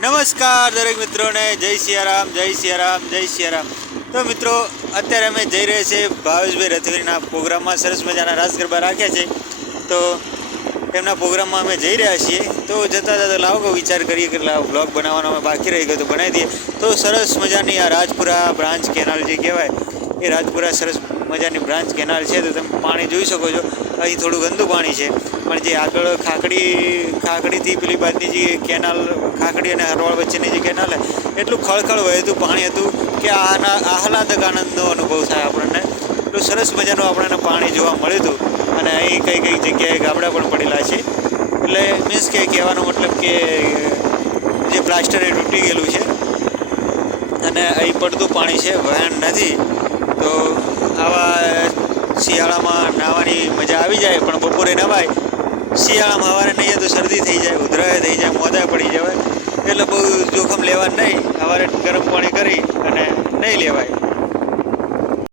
નમસ્કાર દરેક મિત્રોને, જય સિયારામ, જય સિયારામ, જય સિયારામ. તો મિત્રો, અત્યારે અમે જઈ રહ્યા છીએ ભાવેશભાઈ રથવીરના પ્રોગ્રામમાં. સરસ મજાના રાસ ગરબા રાખ્યા છે, તો એમના પ્રોગ્રામમાં અમે જઈ રહ્યા છીએ. તો જતાં જતાં લાવો વિચાર કરીએ કે બ્લોગ બનાવવાનો અમે બાકી રહી ગયો તો બનાવી દઈએ. તો સરસ મજાની આ રાજપુરા બ્રાન્ચ કેનાલ જે કહેવાય, એ રાજપુરા સરસ મજાની બ્રાન્ચ કેનાલ છે. તો તમે પાણી જોઈ શકો છો. અહીં થોડું ગંદુ પાણી છે, પણ જે આગળ ખાખડીથી પેલી બાજુની જે કેનાલ, ખાખડી અને હરવાળ વચ્ચેની જે કેનાલ છે, એટલું ખળખળ વહેતું પાણી હતું કે આહલાદક આનંદનો અનુભવ થાય આપણને. એટલું સરસ મજાનું આપણને પાણી જોવા મળ્યું હતું. અને અહીં કઈ કઈ જગ્યાએ ગાબડા પણ પડેલા છે. એટલે મીન્સ કે કહેવાનો મતલબ કે જે પ્લાસ્ટર એ તૂટી ગયેલું છે અને અહીં પડતું પાણી છે, વહેણ નથી. તો આવા શિયાળામાં નાહવાની મજા આવી જાય, પણ બપોરે નવાય. શિયાળામાં સવારે નહીં તો શરદી થઈ જાય, ઉધરાય થઈ જાય, મોઢા પડી જવાય. એટલે બહુ જોખમ લેવાનું નહીં. સવારે ગરમ પાણી કરી અને નહીં લેવાય.